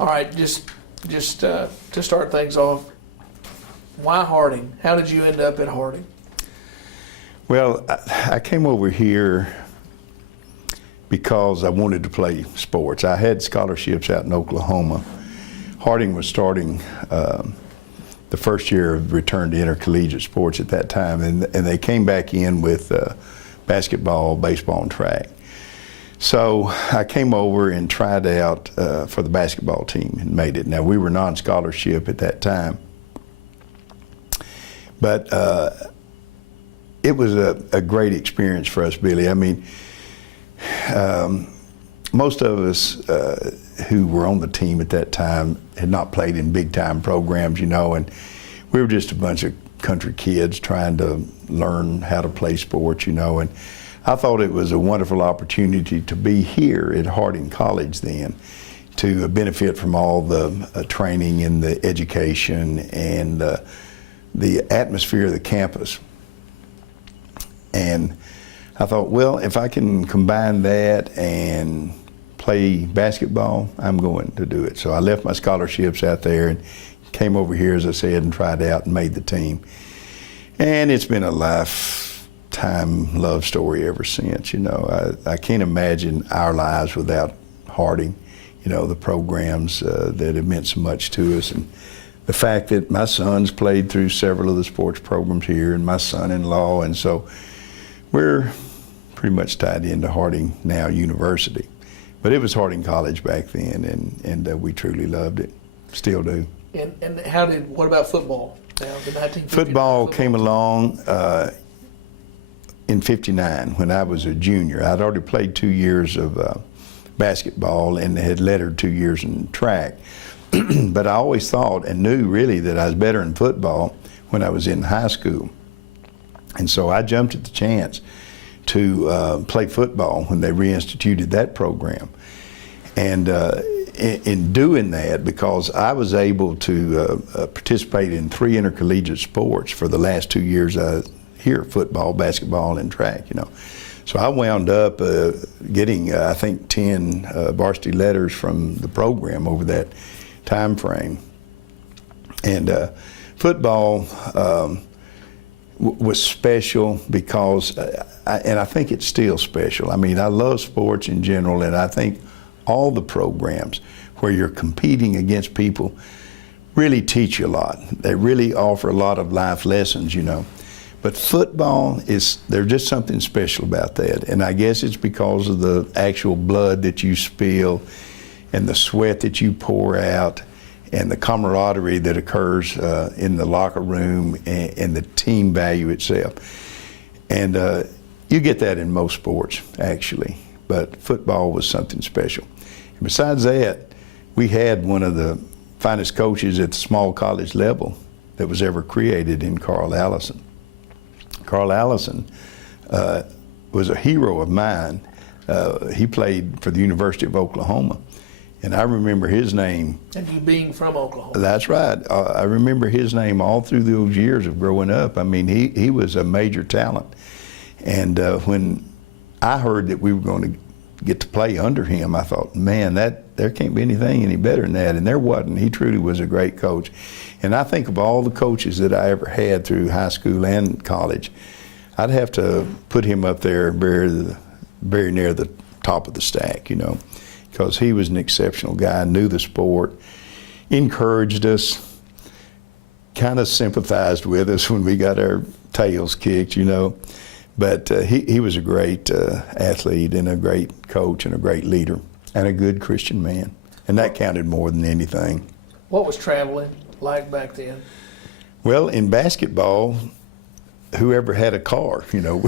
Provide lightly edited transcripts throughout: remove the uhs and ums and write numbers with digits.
All right, just to start things off, why Harding? How did you end up at Harding? Well, I came over here because I wanted to play sports. I had scholarships out in Oklahoma. Harding was starting the first year of return to intercollegiate sports at that time, and they came back in with basketball, baseball, and track. So I came over and tried out for the basketball team and made it. Now, we were non-scholarship at that time, but it was a great experience for us, Billy. I mean, most of us who were on the team at that time had not played in big-time programs, you know, and we were just a bunch of country kids trying to learn how to play sports, you know, and I thought it was a wonderful opportunity to be here at Harding College then, to benefit from all the training and the education and the atmosphere of the campus. And I thought, well, if I can combine that and play basketball, I'm going to do it. So I left my scholarships out there and came over here, as I said, and tried out and made the team. And it's been a lifetime love story ever since. You know, I can't imagine our lives without Harding, you know, the programs that have meant so much to us. And the fact that my son's played through several of the sports programs here, and my son-in-law, and so we're pretty much tied into Harding now University. But it was Harding College back then, and we truly loved it, still do. And what about football? Now, football came along in '59 when I was a junior. I'd already played 2 years of basketball and had lettered 2 years in track. But I always thought and knew really that I was better in football when I was in high school. And so I jumped at the chance to play football when they reinstituted that program. And in doing that, because I was able to participate in 3 intercollegiate sports for the last 2 years here, football, basketball, and track, you know. So I wound up getting, I think, 10 varsity letters from the program over that time frame. And football was special because, and I think it's still special. I mean, I love sports in general, and I think all the programs where you're competing against people really teach you a lot. They really offer a lot of life lessons, you know. But football there's just something special about that. And I guess it's because of the actual blood that you spill and the sweat that you pour out and the camaraderie that occurs in the locker room and the team value itself. And you get that in most sports, actually. But football was something special. And besides that, we had one of the finest coaches at the small college level that was ever created in Carl Allison. Carl Allison was a hero of mine. He played for the University of Oklahoma. And I remember his name. And you being from Oklahoma. That's right. I remember his name all through those years of growing up. I mean, he was a major talent. And when I heard that we were going to get to play under him, I thought, man, there can't be anything any better than that. And there wasn't. He truly was a great coach. And I think of all the coaches that I ever had through high school and college, I'd have to put him up there very near the top of the stack, you know, because he was an exceptional guy, knew the sport, encouraged us, kind of sympathized with us when we got our tails kicked, you know. But he was a great athlete and a great coach and a great leader and a good Christian man. And that counted more than anything. What was traveling like back then? Well, in basketball, whoever had a car, you know.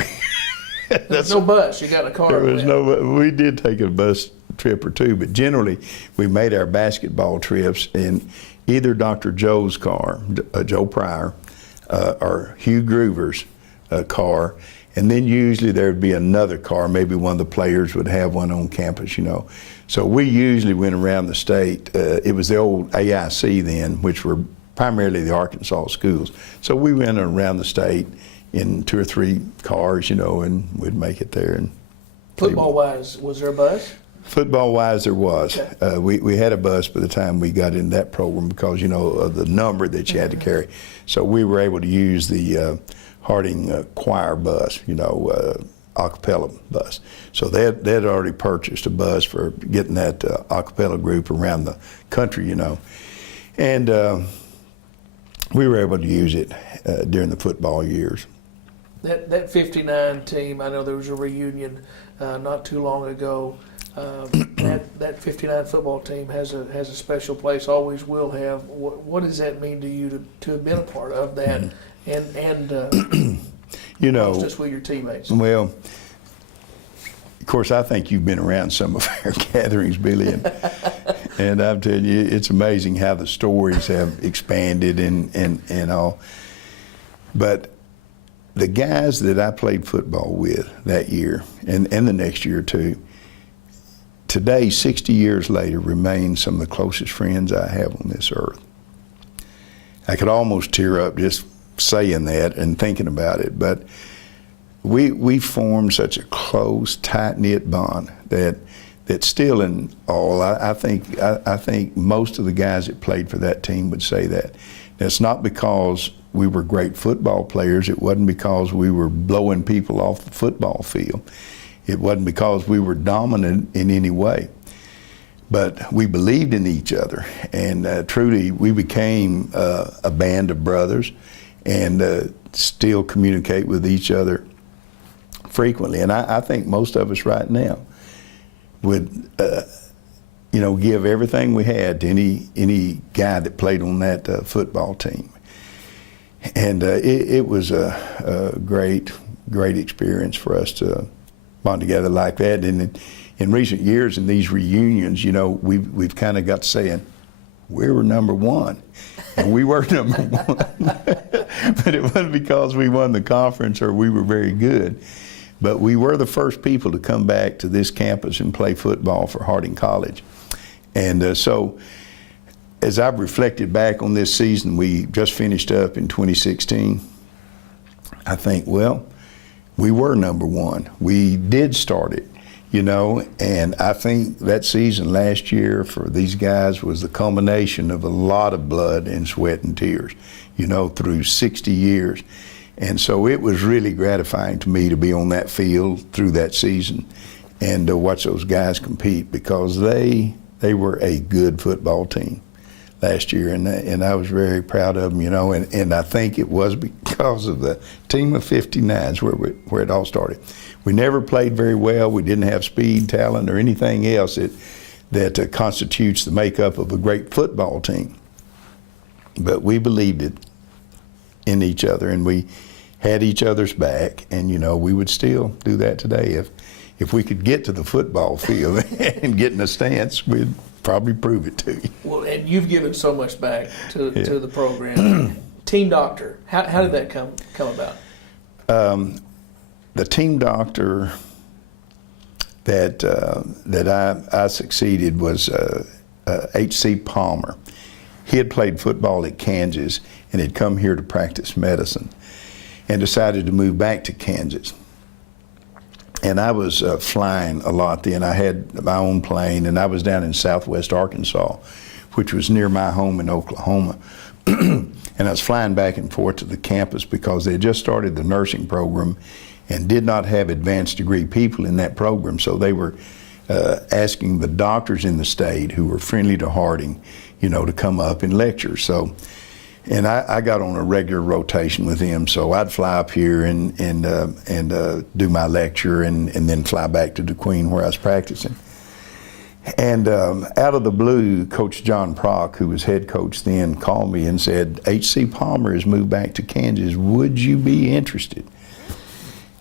There was no bus, you got a car. There was no, we did take a bus trip or two, but generally we made our basketball trips in either Dr. Joe's car, Joe Pryor, or Hugh Groover's car, and then usually there would be another car, maybe one of the players would have one on campus, you know. So we usually went around the state. It was the old AIC then, which were primarily the Arkansas schools. So we went around the state in 2 or 3 cars, you know, and we'd make it there. And football-wise, was there a bus? Football-wise, there was. Okay. We had a bus by the time we got in that program because, of the number that you had to carry. So we were able to use the Harding choir bus, a cappella bus. So they'd already purchased a bus for getting that a cappella group around the country, And we were able to use it during the football years. That 59 team, I know there was a reunion not too long ago. That 59 football team has a special place, always will have. What does that mean to you to have been a part of that and just with your teammates? Well, of course, I think you've been around some of our gatherings, Billy, and I'm telling you, it's amazing how the stories have expanded and all. But the guys that I played football with that year and the next year too, today, 60 years later, remain some of the closest friends I have on this earth. I could almost tear up just saying that and thinking about it, but we formed such a close, tight-knit bond that still in all, I think most of the guys that played for that team would say that. And it's not because we were great football players. It wasn't because we were blowing people off the football field. It wasn't because we were dominant in any way. But we believed in each other, and truly we became a band of brothers and still communicate with each other frequently. And I think most of us right now would give everything we had to any guy that played on that football team. And it was a great experience for us to bond together like that. And in recent years, in these reunions, we've kind of got saying, we were number one. And we were number one. But it wasn't because we won the conference or we were very good. But we were the first people to come back to this campus and play football for Harding College. And so as I've reflected back on this season we just finished up in 2016, I think, well, we were number one. We did start it, and I think that season last year for these guys was the culmination of a lot of blood and sweat and tears, through 60 years. And so it was really gratifying to me to be on that field through that season and to watch those guys compete because they were a good football team last year, and I was very proud of them, and I think it was because of the team of 59s where it all started. We never played very well. We didn't have speed, talent, or anything else that constitutes the makeup of a great football team. But we believed it in each other, and we had each other's back, and we would still do that today. If we could get to the football field and get in a stance, we'd probably prove it to you. Well, and you've given so much back to the program. Team doctor, how did that come about? The team doctor that I succeeded was H.C. Palmer. He had played football at Kansas and had come here to practice medicine and decided to move back to Kansas. And I was flying a lot then. I had my own plane, and I was down in southwest Arkansas, which was near my home in Oklahoma. And I was flying back and forth to the campus because they had just started the nursing program and did not have advanced degree people in that program. So they were asking the doctors in the state who were friendly to Harding, to come up and lecture. So, and I got on a regular rotation with him, so I'd fly up here and do my lecture and then fly back to DeQueen where I was practicing. And out of the blue, Coach John Prock, who was head coach then, called me and said, H.C. Palmer has moved back to Kansas. Would you be interested?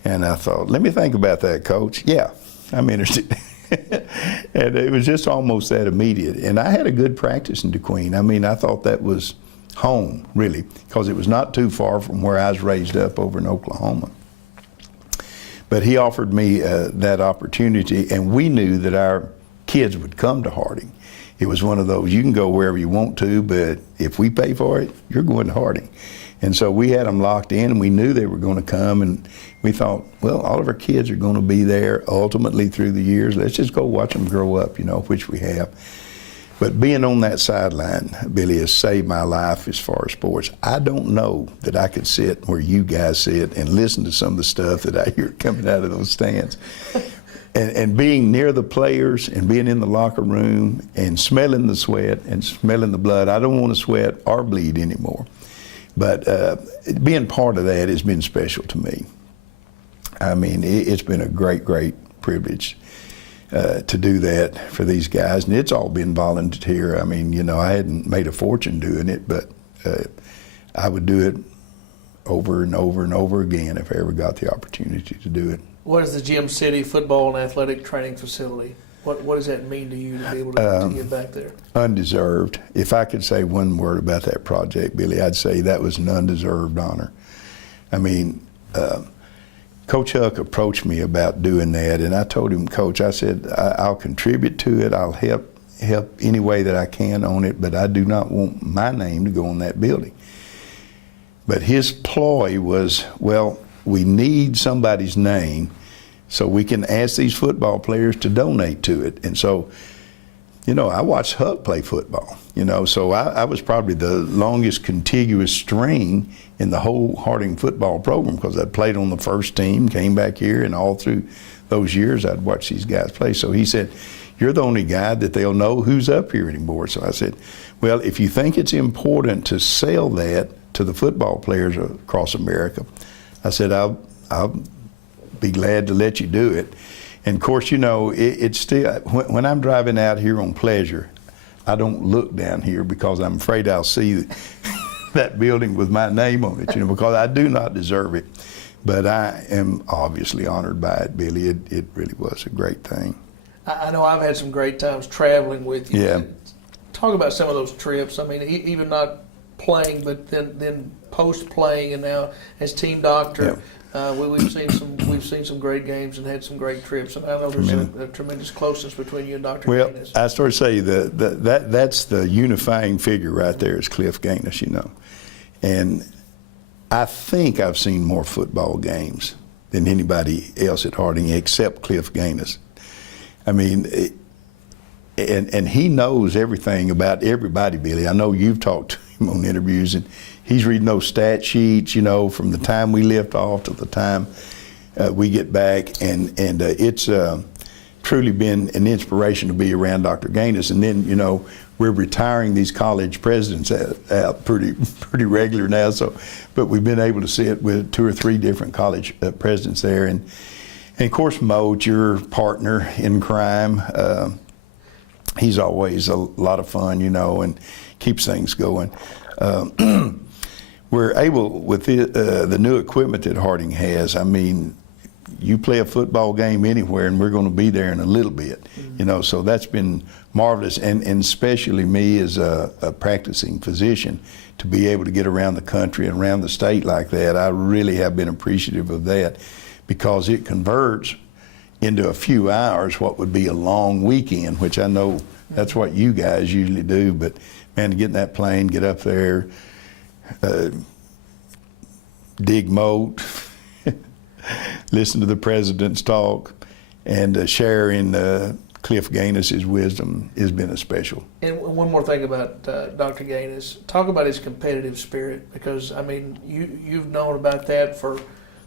And I thought, let me think about that, Coach. Yeah, I'm interested. And it was just almost that immediate. And I had a good practice in DeQueen. I mean, I thought that was home, really, because it was not too far from where I was raised up over in Oklahoma. But he offered me that opportunity, and we knew that our kids would come to Harding. It was one of those, you can go wherever you want to, but if we pay for it, you're going to Harding. And so we had them locked in, and we knew they were going to come, and we thought, well, all of our kids are going to be there ultimately through the years. Let's just go watch them grow up, which we have. But being on that sideline, Billy, has saved my life as far as sports. I don't know that I could sit where you guys sit and listen to some of the stuff that I hear coming out of those stands. And being near the players and being in the locker room and smelling the sweat and smelling the blood. I don't want to sweat or bleed anymore. But being part of that has been special to me. I mean, it's been a great, great privilege to do that for these guys. And it's all been volunteer. I mean, I hadn't made a fortune doing it, but I would do it over and over and over again if I ever got the opportunity to do it. What is the City football and athletic training facility? What does that mean to you to be able to get back there? Undeserved. If I could say one word about that project, Billy, I'd say that was an undeserved honor. I mean, Coach Huck approached me about doing that, and I told him, Coach, I said, I'll contribute to it. I'll help any way that I can on it, but I do not want my name to go on that building. But his ploy was, well, we need somebody's name so we can ask these football players to donate to it. And so, I watched Huck play football, so I was probably the longest contiguous string in the whole Harding football program because I'd played on the first team, came back here, and all through those years I'd watch these guys play. So he said, you're the only guy that they'll know who's up here anymore. So I said, well, if you think it's important to sell that to the football players across America, I said, I'll be glad to let you do it. And of course, it's still, when I'm driving out here on pleasure, I don't look down here because I'm afraid I'll see that building with my name on it, because I do not deserve it. But I am obviously honored by it, Billy. It really was a great thing. I know I've had some great times traveling with you. Yeah. Talk about some of those trips. I mean, even not playing, but then post playing, and now as team doctor. Yeah. We've seen some great games and had some great trips, and I know there's a tremendous closeness between you and Dr. Gaines. I sort of say that's the unifying figure right there is Cliff Gaines, and I think I've seen more football games than anybody else at Harding except Cliff Gaines. I mean, and he knows everything about everybody, Billy. I know you've talked to him on interviews, and he's reading those stat sheets, from the time we lift off to the time we get back, and it's truly been an inspiration to be around Dr. Gaines. And then, we're retiring these college presidents out pretty regular now. So, but we've been able to sit with 2 or 3 different college presidents there, and of course, Mo, your partner in crime. He's always a lot of fun, and keeps things going. We're able, with the new equipment that Harding has, I mean, you play a football game anywhere and we're going to be there in a little bit, so that's been marvelous. And especially me as a practicing physician, to be able to get around the country and around the state like that, I really have been appreciative of that, because it converts into a few hours what would be a long weekend, which I know that's what you guys usually do. But man, to get in that plane, get up there, dig moat, listen to the presidents talk, and share in Cliff Gaines' wisdom has been a special. And one more thing about Dr. Gaines. Talk about his competitive spirit, because, I mean, you've known about that for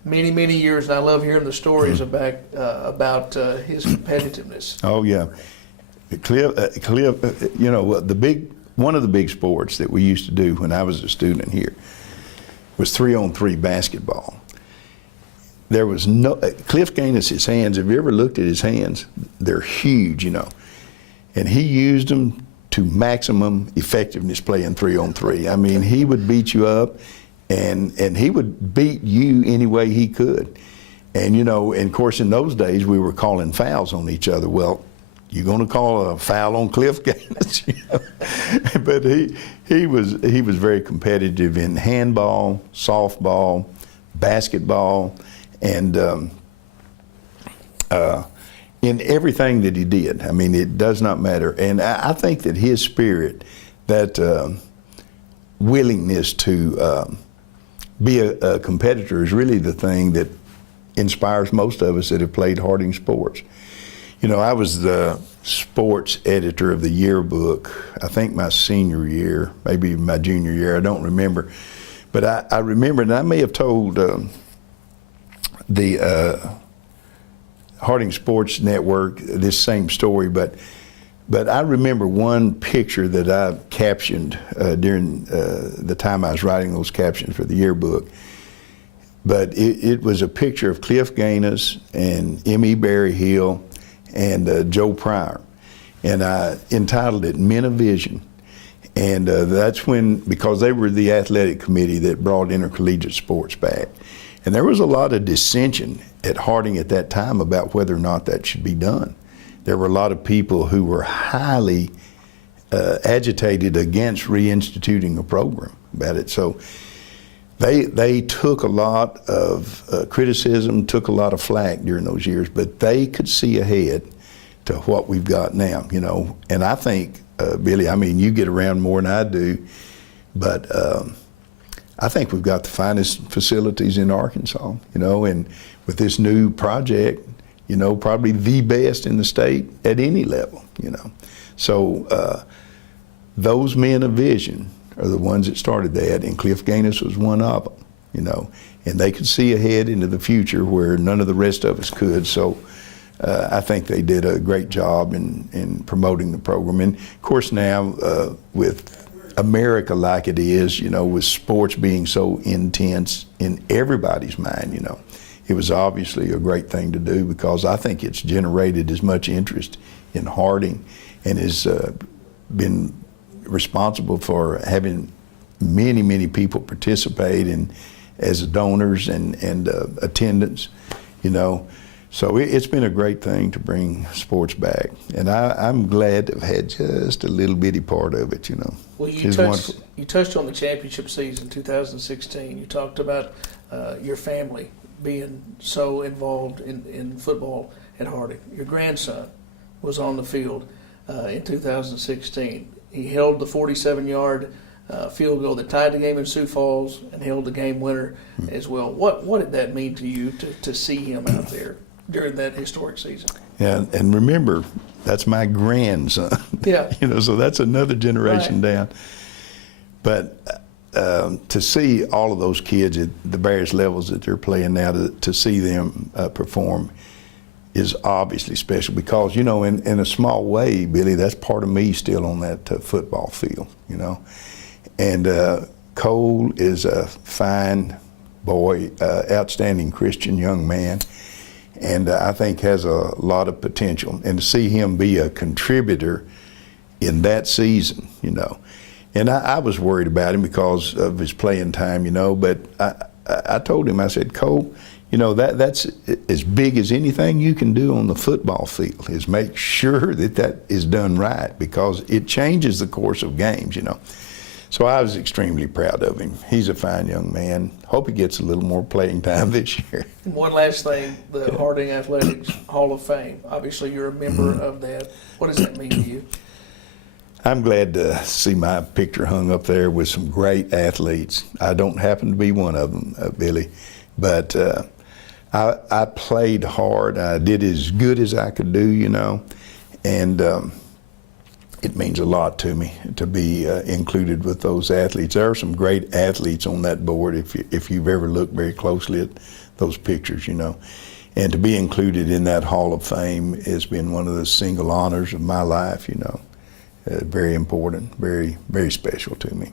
many, many years, and I love hearing the stories about his competitiveness. Oh, yeah. Cliff, one of the big sports that we used to do when I was a student here was 3-on-3 basketball. There was no, Cliff Gaines, his hands, have you ever looked at his hands? They're huge, and he used them to maximum effectiveness playing 3-on-3. I mean, he would beat you up, and he would beat you any way he could. And, and of course, in those days, we were calling fouls on each other. Well, you're going to call a foul on Cliff Gaines, But he was very competitive in handball, softball, basketball, and in everything that he did. I mean, it does not matter. And I think that his spirit, that willingness to be a competitor is really the thing that inspires most of us that have played Harding sports. You know, I was the sports editor of the yearbook, I think my senior year, maybe my junior year, I don't remember. But I remember, and I may have told the Harding Sports Network this same story, but I remember one picture that I captioned during the time I was writing those captions for the yearbook. But it was a picture of Cliff Gaines and M.E. Berryhill and Joe Pryor. And I entitled it Men of Vision. And that's when, because they were the athletic committee that brought intercollegiate sports back. And there was a lot of dissension at Harding at that time about whether or not that should be done. There were a lot of people who were highly agitated against reinstituting a program about it. So they took a lot of criticism, took a lot of flack during those years, but they could see ahead to what we've got now, you know. And I think, Billy, I mean, you get around more than I do, but I think we've got the finest facilities in Arkansas, you know, and with this new project, you know, probably the best in the state at any level, you know. So those men of vision are the ones that started that, and Cliff Gaines was one of them, you know, and they could see ahead into the future where none of the rest of us could. So I think they did a great job in promoting the program. And of course now with America like it is, you know, with sports being so intense in everybody's mind, you know, it was obviously a great thing to do, because I think it's generated as much interest in Harding and has been responsible for having many, many people participate in as donors and attendants, you know. So it's been a great thing to bring sports back, and I'm glad to have had just a little bitty part of it, you know. Well, you touched on the championship season 2016. You talked about your family being so involved in football at Harding. Your grandson was on the field in 2016. He held the 47-yard field goal that tied the game in Sioux Falls and held the game winner as well. What did that mean to you to see him out there during that historic season? Yeah, and remember, that's my grandson. Yeah. You know, so that's another generation Right. down. But to see all of those kids at the various levels that they're playing now, to see them perform is obviously special, because, you know, in a small way, Billy, that's part of me still on that football field, you know. And Cole is a fine boy, outstanding Christian young man, and I think has a lot of potential. And to see him be a contributor in that season, you know. And I was worried about him because of his playing time, you know, but I told him, I said, Cole, you know, that's as big as anything you can do on the football field, is make sure that is done right, because it changes the course of games, you know. So I was extremely proud of him. He's a fine young man. Hope he gets a little more playing time this year. And one last thing, the Harding Athletics Hall of Fame. Obviously, you're a member of that. What does that mean to you? I'm glad to see my picture hung up there with some great athletes. I don't happen to be one of them, Billy, but I played hard. I did as good as I could do, you know, and it means a lot to me to be included with those athletes. There are some great athletes on that board if you've ever looked very closely at those pictures, you know. And to be included in that Hall of Fame has been one of the single honors of my life, you know. Very important, very, very special to me.